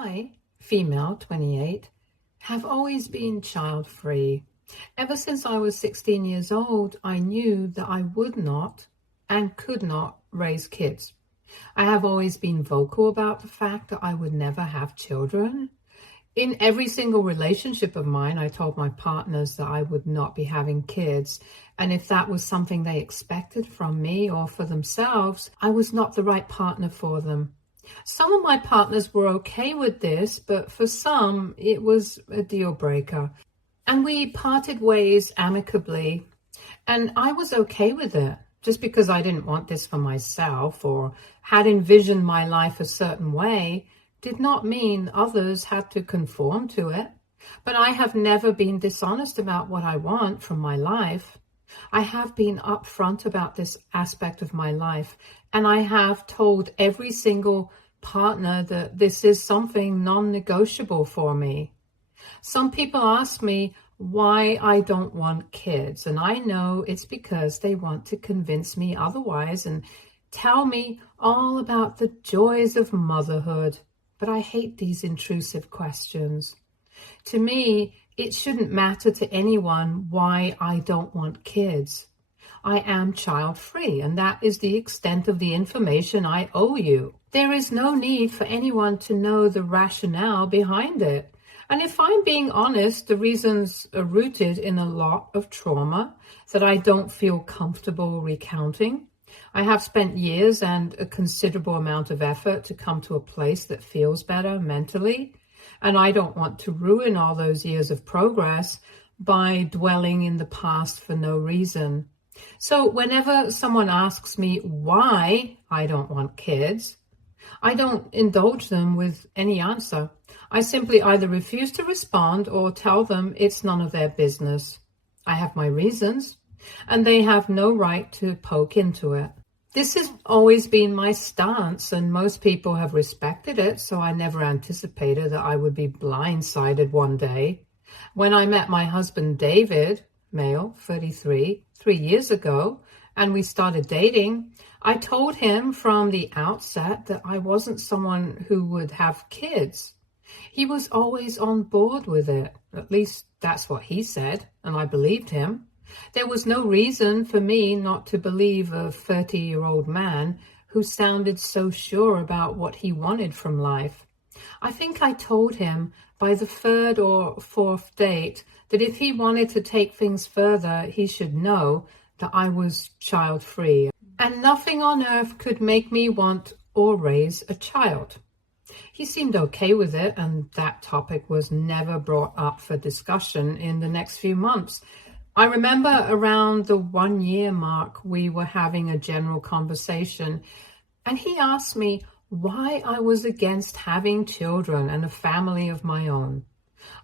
I, female, 28, have always been child-free. Ever since I was 16 years old, I knew that I would not and could not raise kids. I have always been vocal about the fact that I would never have children. In every single relationship of mine, I told my partners that I would not be having kids. And if that was something they expected from me or for themselves, I was not the right partner for them. Some of my partners were okay with this, but for some, it was a deal breaker. And we parted ways amicably, and I was okay with it. Just because I didn't want this for myself or had envisioned my life a certain way did not mean others had to conform to it. But I have never been dishonest about what I want from my life. I have been upfront about this aspect of my life, and I have told every single partner that this is something non-negotiable for me. Some people ask me why I don't want kids, and I know it's because they want to convince me otherwise and tell me all about the joys of motherhood. But I hate these intrusive questions. To me, it shouldn't matter to anyone why I don't want kids. I am child-free, and that is the extent of the information I owe you. There is no need for anyone to know the rationale behind it. And if I'm being honest, the reasons are rooted in a lot of trauma that I don't feel comfortable recounting. I have spent years and a considerable amount of effort to come to a place that feels better mentally, and I don't want to ruin all those years of progress by dwelling in the past for no reason. So whenever someone asks me why I don't want kids, I don't indulge them with any answer. I simply either refuse to respond or tell them it's none of their business. I have my reasons, and they have no right to poke into it. This has always been my stance, and most people have respected it, so I never anticipated that I would be blindsided one day. When I met my husband David, male, 33, 3 years ago, and we started dating, I told him from the outset that I wasn't someone who would have kids. He was always on board with it. At least that's what he said, and I believed him. There was no reason for me not to believe a 30-year-old man who sounded so sure about what he wanted from life. I think I told him by the third or fourth date that if he wanted to take things further, he should know that I was child-free, and nothing on earth could make me want or raise a child. He seemed okay with it, and that topic was never brought up for discussion in the next few months. I remember around the 1 year mark, we were having a general conversation, and he asked me why I was against having children and a family of my own.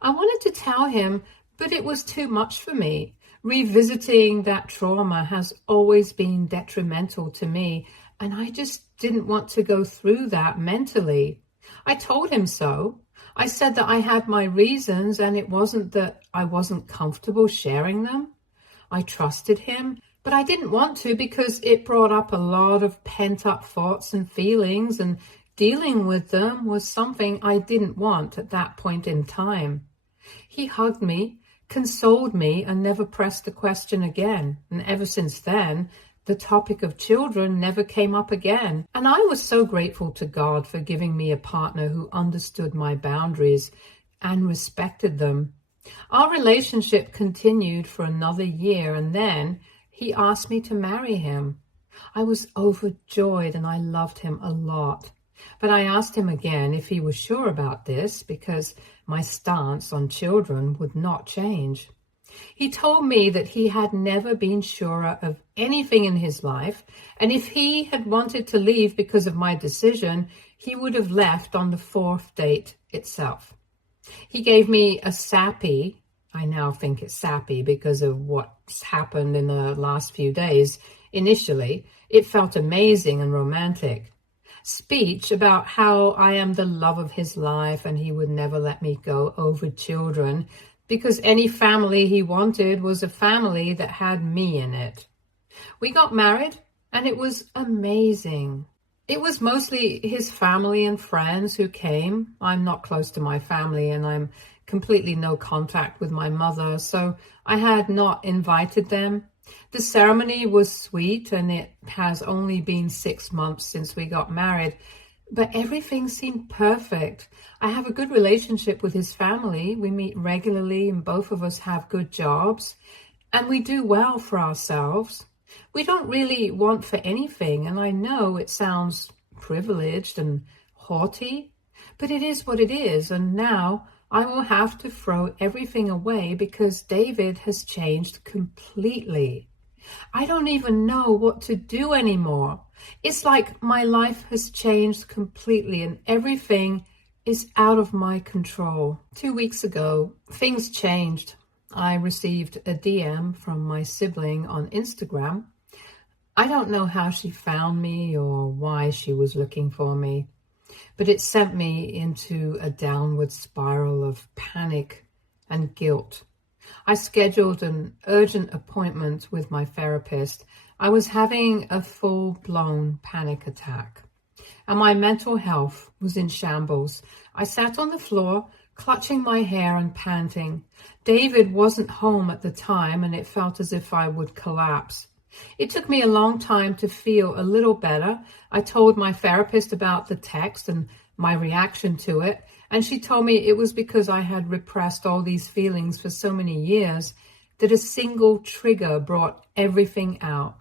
I wanted to tell him, but it was too much for me. Revisiting that trauma has always been detrimental to me, and I just didn't want to go through that mentally. I told him so. I said that I had my reasons, and it wasn't that I wasn't comfortable sharing them. I trusted him, but I didn't want to because it brought up a lot of pent-up thoughts and feelings, and dealing with them was something I didn't want at that point in time. He hugged me, consoled me, and never pressed the question again. And ever since then, the topic of children never came up again. And I was so grateful to God for giving me a partner who understood my boundaries and respected them. Our relationship continued for another year, and then he asked me to marry him. I was overjoyed, and I loved him a lot. But I asked him again if he was sure about this, because my stance on children would not change. He told me that he had never been surer of anything in his life, and if he had wanted to leave because of my decision, he would have left on the fourth date itself. He gave me a sappy, I now think it's sappy because of what's happened in the last few days. Initially, it felt amazing and romantic. Speech about how I am the love of his life and he would never let me go over children, because any family he wanted was a family that had me in it. We got married, and it was amazing. It was mostly his family and friends who came. I'm not close to my family and I'm completely no contact with my mother, so I had not invited them. The ceremony was sweet and it has only been 6 months since we got married, but everything seemed perfect. I have a good relationship with his family. We meet regularly and both of us have good jobs and we do well for ourselves. We don't really want for anything, and I know it sounds privileged and haughty, but it is what it is, and now I will have to throw everything away because David has changed completely. I don't even know what to do anymore. It's like my life has changed completely and everything is out of my control. 2 weeks ago, things changed. I received a DM from my sibling on Instagram. I don't know how she found me or why she was looking for me, but it sent me into a downward spiral of panic and guilt. I scheduled an urgent appointment with my therapist. I was having a full-blown panic attack, and my mental health was in shambles. I sat on the floor, clutching my hair and panting. David wasn't home at the time, and it felt as if I would collapse. It took me a long time to feel a little better. I told my therapist about the text and my reaction to it, and she told me it was because I had repressed all these feelings for so many years that a single trigger brought everything out.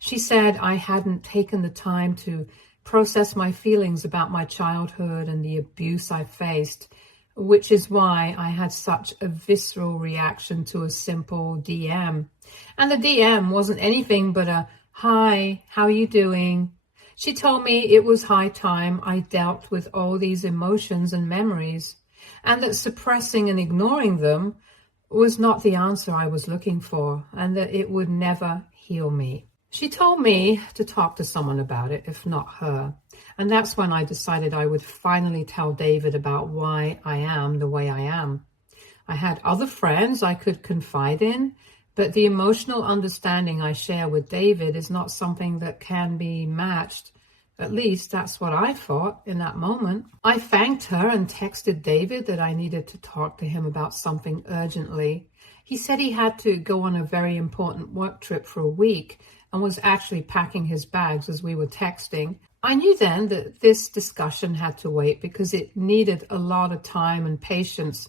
She said I hadn't taken the time to process my feelings about my childhood and the abuse I faced, which is why I had such a visceral reaction to a simple DM. And the DM wasn't anything but a, "Hi, how are you doing?" She told me it was high time I dealt with all these emotions and memories, and that suppressing and ignoring them was not the answer I was looking for, and that it would never heal me. She told me to talk to someone about it, if not her. And that's when I decided I would finally tell David about why I am the way I am. I had other friends I could confide in, but the emotional understanding I share with David is not something that can be matched. At least that's what I thought in that moment. I thanked her and texted David that I needed to talk to him about something urgently. He said he had to go on a very important work trip for a week and was actually packing his bags as we were texting. I knew then that this discussion had to wait because it needed a lot of time and patience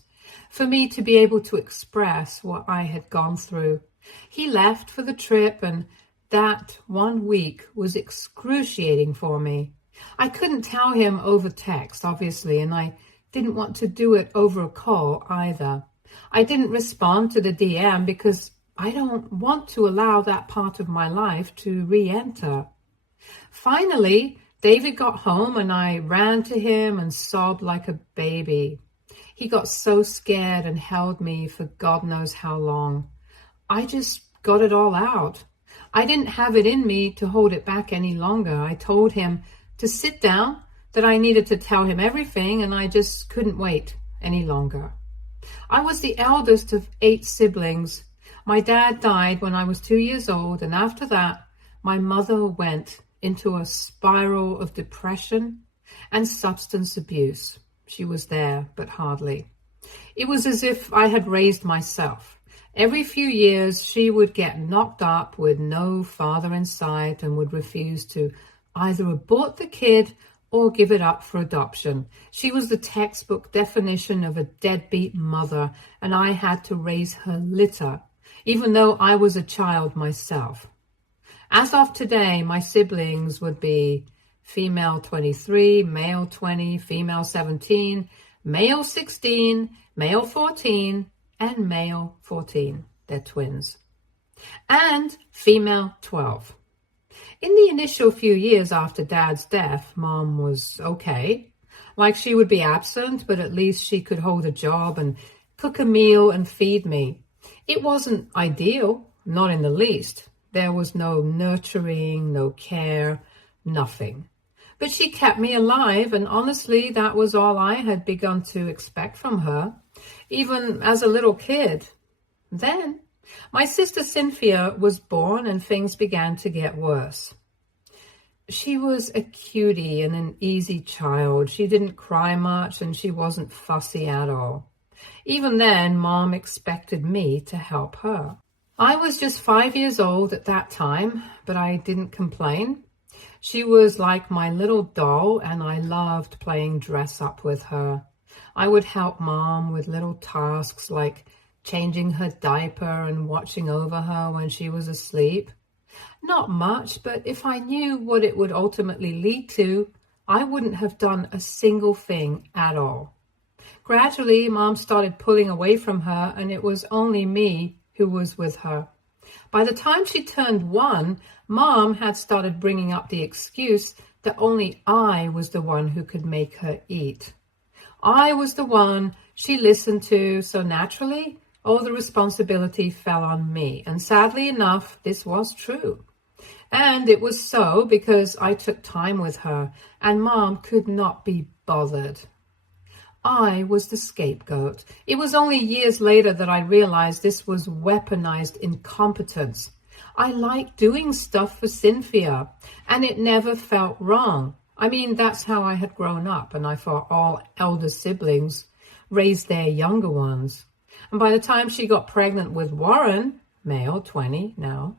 for me to be able to express what I had gone through. He left for the trip, and that 1 week was excruciating for me. I couldn't tell him over text, obviously, and I didn't want to do it over a call either. I didn't respond to the DM because I don't want to allow that part of my life to re-enter. Finally, David got home and I ran to him and sobbed like a baby. He got so scared and held me for God knows how long. I just got it all out. I didn't have it in me to hold it back any longer. I told him to sit down, that I needed to tell him everything, and I just couldn't wait any longer. I was the eldest of 8 siblings. My dad died when I was 2 years old, and after that, my mother went into a spiral of depression and substance abuse. She was there, but hardly. It was as if I had raised myself. Every few years, she would get knocked up with no father in sight and would refuse to either abort the kid or give it up for adoption. She was the textbook definition of a deadbeat mother, and I had to raise her litter, even though I was a child myself. As of today, my siblings would be female 23, male 20, female 17, male 16, male 14, and male 14. They're twins. And female 12. In the initial few years after Dad's death, Mom was okay. Like she would be absent, but at least she could hold a job and cook a meal and feed me. It wasn't ideal, not in the least. There was no nurturing, no care, nothing. But she kept me alive, and honestly, that was all I had begun to expect from her, even as a little kid. Then, my sister Cynthia was born, and things began to get worse. She was a cutie and an easy child. She didn't cry much and she wasn't fussy at all. Even then, Mom expected me to help her. I was just 5 years old at that time, but I didn't complain. She was like my little doll, and I loved playing dress up with her. I would help Mom with little tasks like changing her diaper and watching over her when she was asleep. Not much, but if I knew what it would ultimately lead to, I wouldn't have done a single thing at all. Gradually, Mom started pulling away from her, and it was only me who was with her. By the time she turned 1, Mom had started bringing up the excuse that only I was the one who could make her eat. I was the one she listened to, so naturally, all the responsibility fell on me. And sadly enough, this was true. And it was so because I took time with her, and Mom could not be bothered. I was the scapegoat. It was only years later that I realized this was weaponized incompetence. I liked doing stuff for Cynthia, and it never felt wrong. I mean, that's how I had grown up, and I thought all elder siblings raised their younger ones. And by the time she got pregnant with Warren, male, 20 now,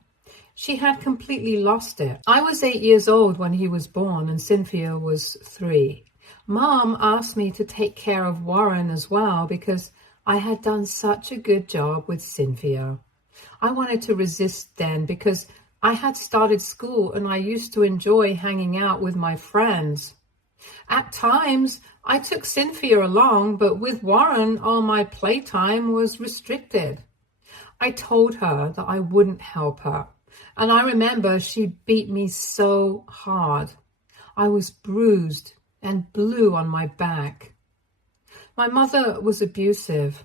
she had completely lost it. I was 8 years old when he was born, and Cynthia was 3. Mom asked me to take care of Warren as well because I had done such a good job with Cynthia. I wanted to resist then because I had started school and I used to enjoy hanging out with my friends. At times, I took Cynthia along, but with Warren, all my playtime was restricted. I told her that I wouldn't help her, and I remember she beat me so hard. I was bruised and blue on my back. My mother was abusive,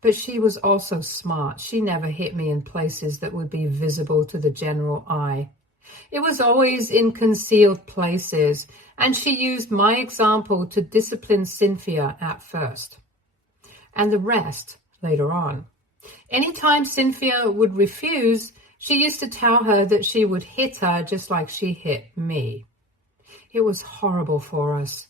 but she was also smart. She never hit me in places that would be visible to the general eye. It was always in concealed places, and she used my example to discipline Cynthia at first, and the rest later on. Anytime Cynthia would refuse, she used to tell her that she would hit her just like she hit me. It was horrible for us.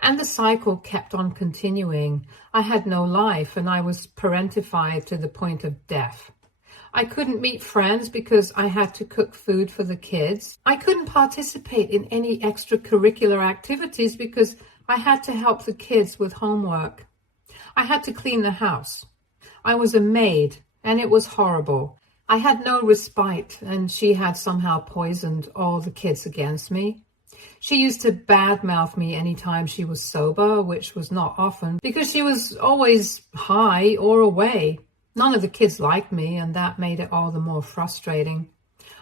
And the cycle kept on continuing. I had no life, and I was parentified to the point of death. I couldn't meet friends because I had to cook food for the kids. I couldn't participate in any extracurricular activities because I had to help the kids with homework. I had to clean the house. I was a maid, and it was horrible. I had no respite, and she had somehow poisoned all the kids against me. She used to badmouth me anytime she was sober, which was not often, because she was always high or away. None of the kids liked me, and that made it all the more frustrating.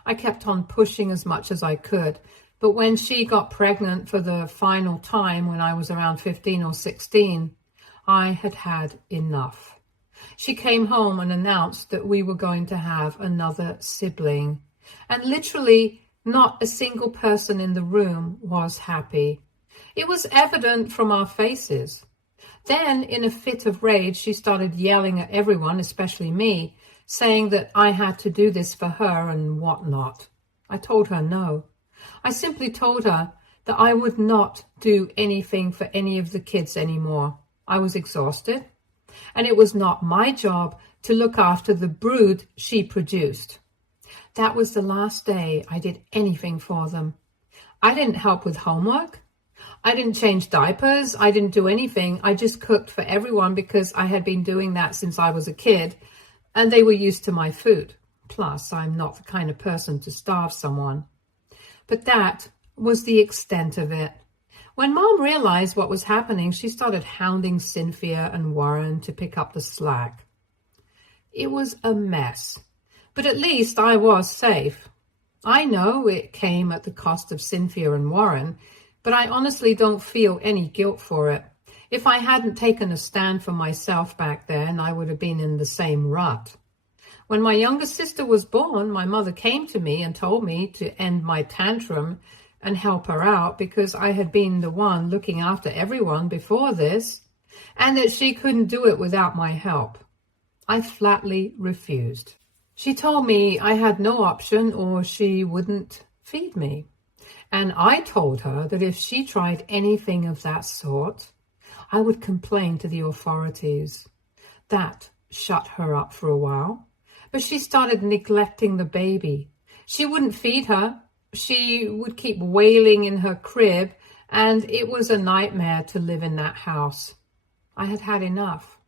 I kept on pushing as much as I could, but when she got pregnant for the final time when I was around 15 or 16, I had had enough. She came home and announced that we were going to have another sibling, and literally not a single person in the room was happy. It was evident from our faces. Then, in a fit of rage, she started yelling at everyone, especially me, saying that I had to do this for her and whatnot. I told her no. I simply told her that I would not do anything for any of the kids anymore. I was exhausted, and it was not my job to look after the brood she produced. That was the last day I did anything for them. I didn't help with homework. I didn't change diapers. I didn't do anything. I just cooked for everyone because I had been doing that since I was a kid, and they were used to my food. Plus, I'm not the kind of person to starve someone. But that was the extent of it. When Mom realized what was happening, she started hounding Cynthia and Warren to pick up the slack. It was a mess. But at least I was safe. I know it came at the cost of Cynthia and Warren, but I honestly don't feel any guilt for it. If I hadn't taken a stand for myself back then, I would have been in the same rut. When my younger sister was born, my mother came to me and told me to end my tantrum and help her out because I had been the one looking after everyone before this, and that she couldn't do it without my help. I flatly refused. She told me I had no option or she wouldn't feed me. And I told her that if she tried anything of that sort, I would complain to the authorities. That shut her up for a while, but she started neglecting the baby. She wouldn't feed her. She would keep wailing in her crib, and it was a nightmare to live in that house. I had had enough.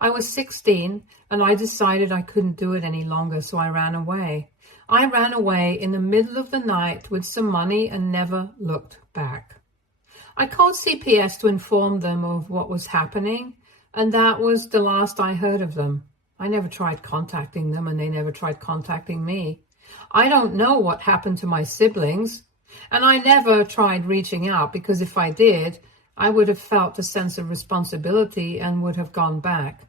I was 16, and I decided I couldn't do it any longer, so I ran away. I ran away in the middle of the night with some money and never looked back. I called CPS to inform them of what was happening, and that was the last I heard of them. I never tried contacting them, and they never tried contacting me. I don't know what happened to my siblings, and I never tried reaching out, because if I did, I would have felt a sense of responsibility and would have gone back.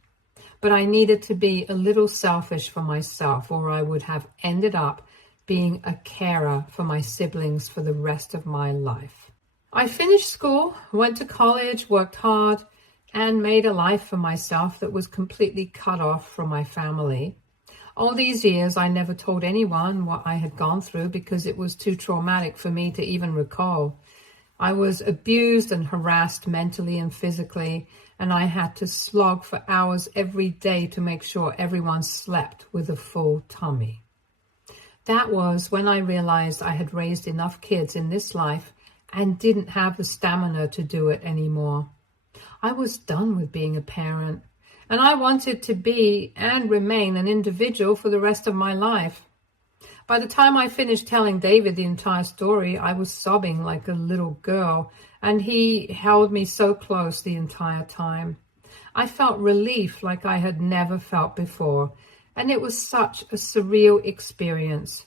But I needed to be a little selfish for myself, or I would have ended up being a carer for my siblings for the rest of my life. I finished school, went to college, worked hard, and made a life for myself that was completely cut off from my family. All these years, I never told anyone what I had gone through because it was too traumatic for me to even recall. I was abused and harassed mentally and physically, and I had to slog for hours every day to make sure everyone slept with a full tummy. That was when I realized I had raised enough kids in this life and didn't have the stamina to do it anymore. I was done with being a parent, and I wanted to be and remain an individual for the rest of my life. By the time I finished telling David the entire story, I was sobbing like a little girl, and he held me so close the entire time. I felt relief like I had never felt before, and it was such a surreal experience.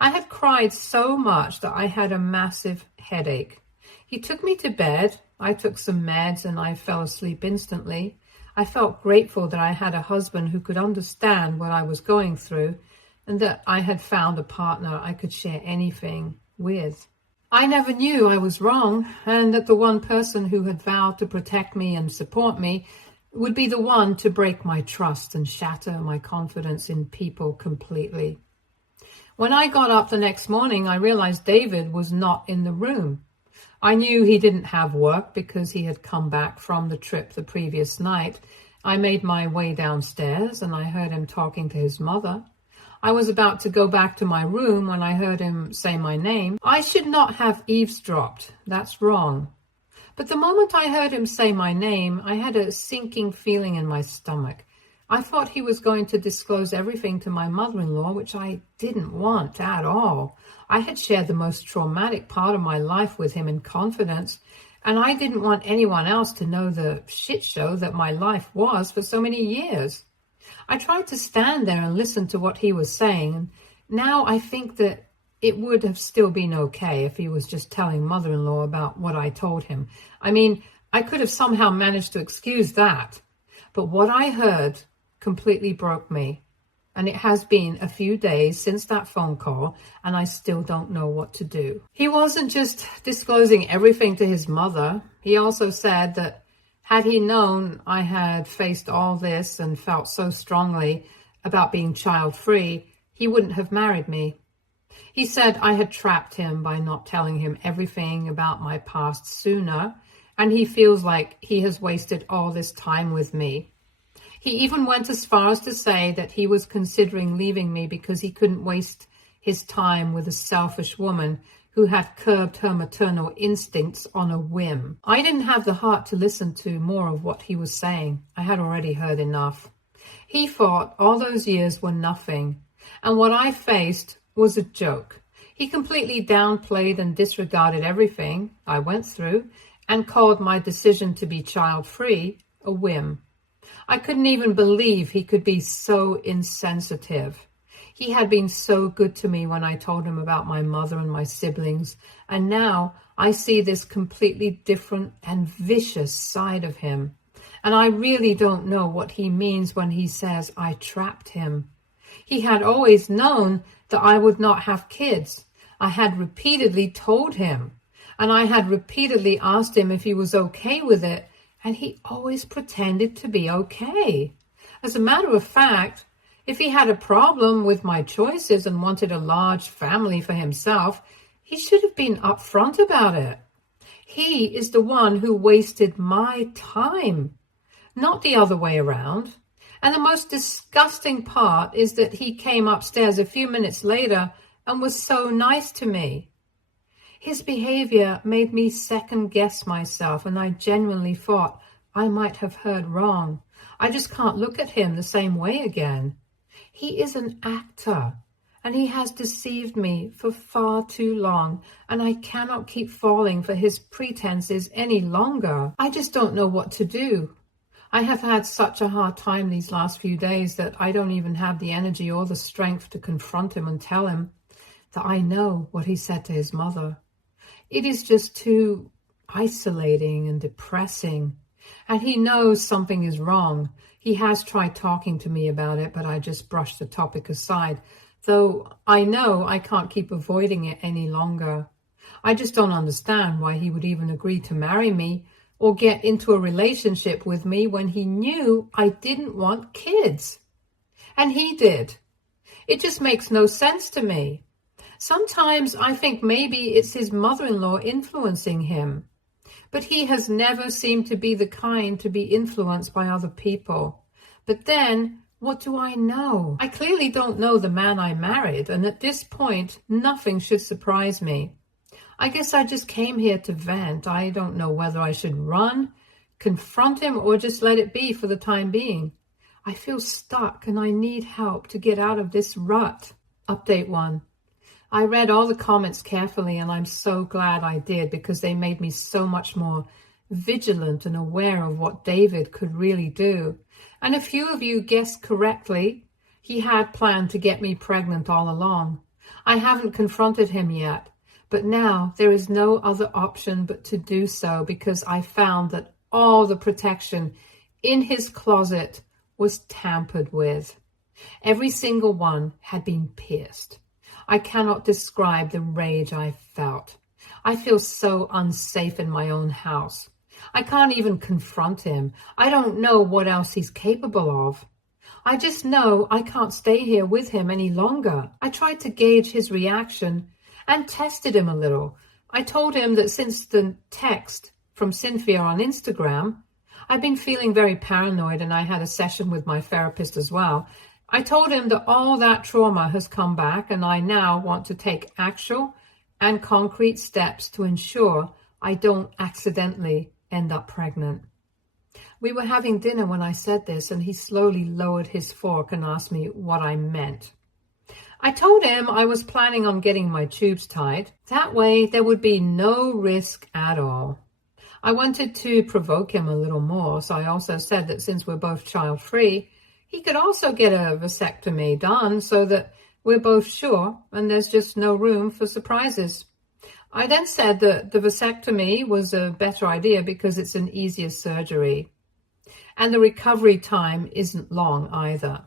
I had cried so much that I had a massive headache. He took me to bed. I took some meds and I fell asleep instantly. I felt grateful that I had a husband who could understand what I was going through, and that I had found a partner I could share anything with. I never knew I was wrong, and that the one person who had vowed to protect me and support me would be the one to break my trust and shatter my confidence in people completely. When I got up the next morning, I realized David was not in the room. I knew he didn't have work because he had come back from the trip the previous night. I made my way downstairs and I heard him talking to his mother. I was about to go back to my room when I heard him say my name. I should not have eavesdropped. That's wrong. But the moment I heard him say my name, I had a sinking feeling in my stomach. I thought he was going to disclose everything to my mother-in-law, which I didn't want at all. I had shared the most traumatic part of my life with him in confidence, and I didn't want anyone else to know the shit show that my life was for so many years. I tried to stand there and listen to what he was saying, and now I think that it would have still been okay if he was just telling mother-in-law about what I told him. I mean, I could have somehow managed to excuse that. But what I heard completely broke me. And it has been a few days since that phone call, and I still don't know what to do. He wasn't just disclosing everything to his mother. He also said that had he known I had faced all this and felt so strongly about being child-free, he wouldn't have married me. He said I had trapped him by not telling him everything about my past sooner, and he feels like he has wasted all this time with me. He even went as far as to say that he was considering leaving me because he couldn't waste his time with a selfish woman who had curbed her maternal instincts on a whim. I didn't have the heart to listen to more of what he was saying. I had already heard enough. He thought all those years were nothing, and what I faced was a joke. He completely downplayed and disregarded everything I went through and called my decision to be child-free a whim. I couldn't even believe he could be so insensitive. He had been so good to me when I told him about my mother and my siblings, and now I see this completely different and vicious side of him. And I really don't know what he means when he says I trapped him. He had always known that I would not have kids. I had repeatedly told him, and I had repeatedly asked him if he was okay with it, and he always pretended to be okay. As a matter of fact, if he had a problem with my choices and wanted a large family for himself, He should have been upfront about it. He is the one who wasted my time, not the other way around. And the most disgusting part is that he came upstairs a few minutes later and was so nice to me. His behavior made me second guess myself, and I genuinely thought I might have heard wrong. I just can't look at him the same way again. He is an actor, and he has deceived me for far too long, and I cannot keep falling for his pretenses any longer. I just don't know what to do. I have had such a hard time these last few days that I don't even have the energy or the strength to confront him and tell him that I know what he said to his mother. It is just too isolating and depressing. And he knows something is wrong. He has tried talking to me about it, but I just brushed the topic aside, though I know I can't keep avoiding it any longer. I just don't understand why he would even agree to marry me or get into a relationship with me when he knew I didn't want kids. And he did. It just makes no sense to me. Sometimes I think maybe it's his mother-in-law influencing him. But he has never seemed to be the kind to be influenced by other people. But then, what do I know? I clearly don't know the man I married, and at this point, nothing should surprise me. I guess I just came here to vent. I don't know whether I should run, confront him, or just let it be for the time being. I feel stuck, and I need help to get out of this rut. Update 1. I read all the comments carefully, and I'm so glad I did because they made me so much more vigilant and aware of what David could really do. And a few of you guessed correctly. He had planned to get me pregnant all along. I haven't confronted him yet, but now there is no other option but to do so because I found that all the protection in his closet was tampered with. Every single one had been pierced. I cannot describe the rage I felt. I feel so unsafe in my own house. I can't even confront him. I don't know what else he's capable of. I just know I can't stay here with him any longer. I tried to gauge his reaction and tested him a little. I told him that since the text from Cynthia on Instagram, I've been feeling very paranoid, and I had a session with my therapist as well. I told him that all that trauma has come back, and I now want to take actual and concrete steps to ensure I don't accidentally end up pregnant. We were having dinner when I said this, and he slowly lowered his fork and asked me what I meant. I told him I was planning on getting my tubes tied. That way there would be no risk at all. I wanted to provoke him a little more, so I also said that since we're both child-free, he could also get a vasectomy done so that we're both sure and there's just no room for surprises. I then said that the vasectomy was a better idea because it's an easier surgery and the recovery time isn't long either.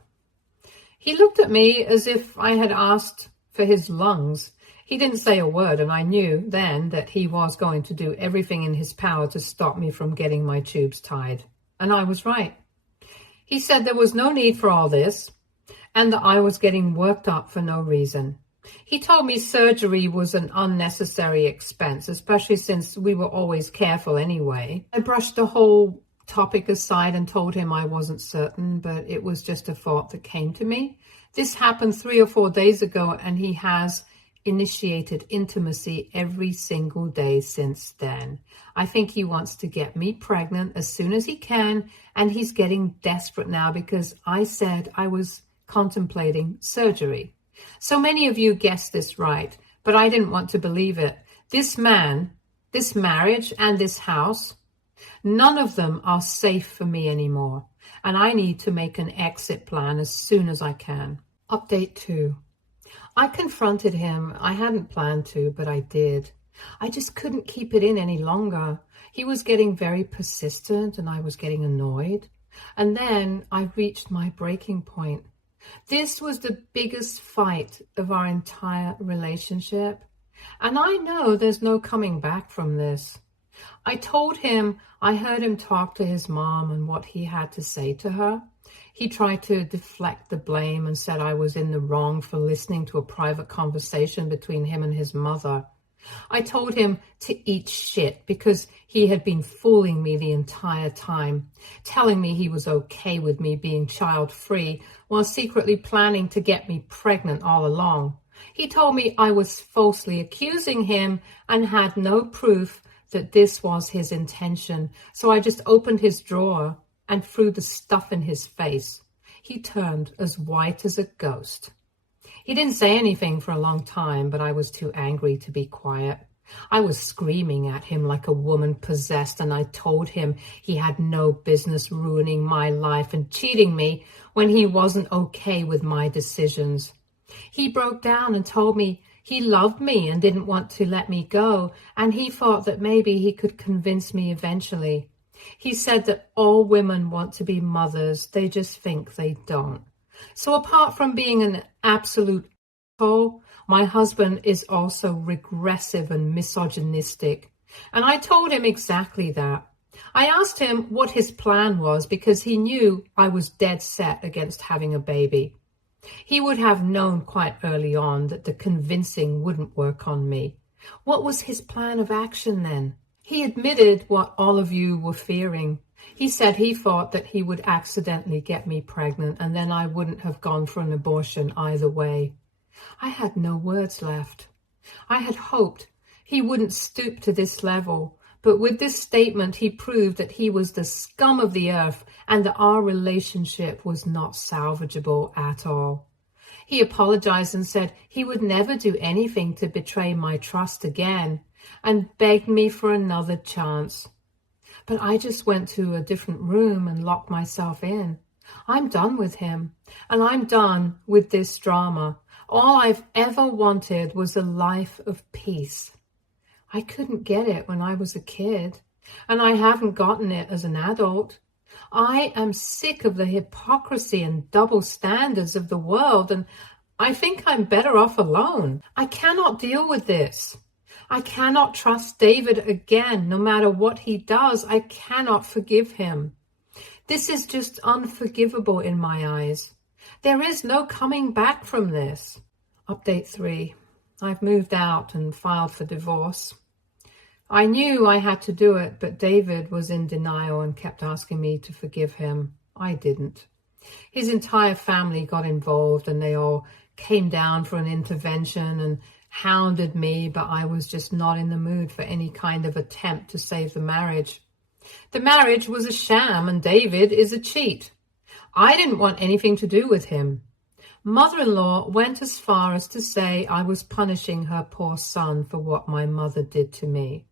He looked at me as if I had asked for his lungs. He didn't say a word, and I knew then that he was going to do everything in his power to stop me from getting my tubes tied. And I was right. He said there was no need for all this and that I was getting worked up for no reason. He told me surgery was an unnecessary expense, especially since we were always careful anyway. I brushed the whole topic aside and told him I wasn't certain, but it was just a thought that came to me. This happened 3 or 4 days ago, and he has initiated intimacy every single day since then. I think he wants to get me pregnant as soon as he can, and he's getting desperate now because I said I was contemplating surgery. So many of you guessed this right, but I didn't want to believe it. This man, this marriage, and this house, none of them are safe for me anymore, and I need to make an exit plan as soon as I can. Update 2. I confronted him. I hadn't planned to, but I did. I just couldn't keep it in any longer. He was getting very persistent, and I was getting annoyed. And then I reached my breaking point. This was the biggest fight of our entire relationship, and I know there's no coming back from this. I told him I heard him talk to his mom and what he had to say to her. He tried to deflect the blame and said I was in the wrong for listening to a private conversation between him and his mother. I told him to eat shit because he had been fooling me the entire time, telling me he was okay with me being child-free while secretly planning to get me pregnant all along. He told me I was falsely accusing him and had no proof that this was his intention, so I just opened his drawer and threw the stuff in his face. He turned as white as a ghost. He didn't say anything for a long time, but I was too angry to be quiet. I was screaming at him like a woman possessed, and I told him he had no business ruining my life and cheating me when he wasn't okay with my decisions. He broke down and told me he loved me and didn't want to let me go, and he thought that maybe he could convince me eventually. He said that all women want to be mothers, they just think they don't. So apart from being an absolute asshole, my husband is also regressive and misogynistic. And I told him exactly that. I asked him what his plan was because he knew I was dead set against having a baby. He would have known quite early on that the convincing wouldn't work on me. What was his plan of action then? He admitted what all of you were fearing. He said he thought that he would accidentally get me pregnant and then I wouldn't have gone for an abortion either way. I had no words left. I had hoped he wouldn't stoop to this level, but with this statement he proved that he was the scum of the earth and that our relationship was not salvageable at all. He apologized and said he would never do anything to betray my trust again and begged me for another chance. But I just went to a different room and locked myself in. I'm done with him, and I'm done with this drama. All I've ever wanted was a life of peace. I couldn't get it when I was a kid, and I haven't gotten it as an adult. I am sick of the hypocrisy and double standards of the world, and I think I'm better off alone. I cannot deal with this. I cannot trust David again, no matter what he does. I cannot forgive him. This is just unforgivable in my eyes. There is no coming back from this. Update 3. I've moved out and filed for divorce. I knew I had to do it, but David was in denial and kept asking me to forgive him. I didn't. His entire family got involved and they all came down for an intervention and hounded me, but I was just not in the mood for any kind of attempt to save the marriage. The marriage was a sham and David is a cheat. I didn't want anything to do with him. Mother-in-law went as far as to say I was punishing her poor son for what my mother did to me.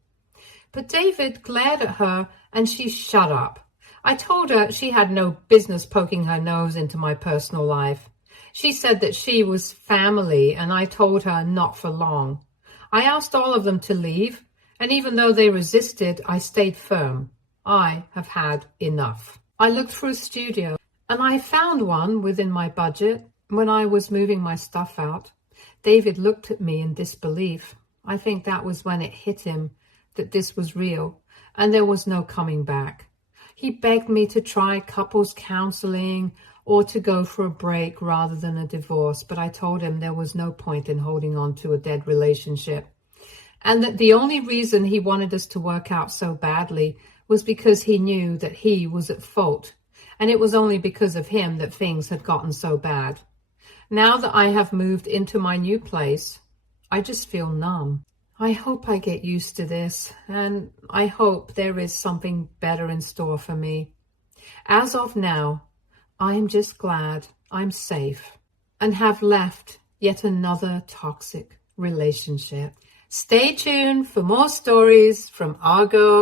But David glared at her and she shut up. I told her she had no business poking her nose into my personal life. She said that she was family, and I told her not for long. I asked all of them to leave, and even though they resisted, I stayed firm. I have had enough. I looked for a studio, and I found one within my budget. When I was moving my stuff out, David looked at me in disbelief. I think that was when it hit him that this was real, and there was no coming back. He begged me to try couples counseling or to go for a break rather than a divorce, but I told him there was no point in holding on to a dead relationship, and that the only reason he wanted us to work out so badly was because he knew that he was at fault, and it was only because of him that things had gotten so bad. Now that I have moved into my new place, I just feel numb. I hope I get used to this, and I hope there is something better in store for me. As of now, I'm just glad I'm safe and have left yet another toxic relationship. Stay tuned for more stories from Argo.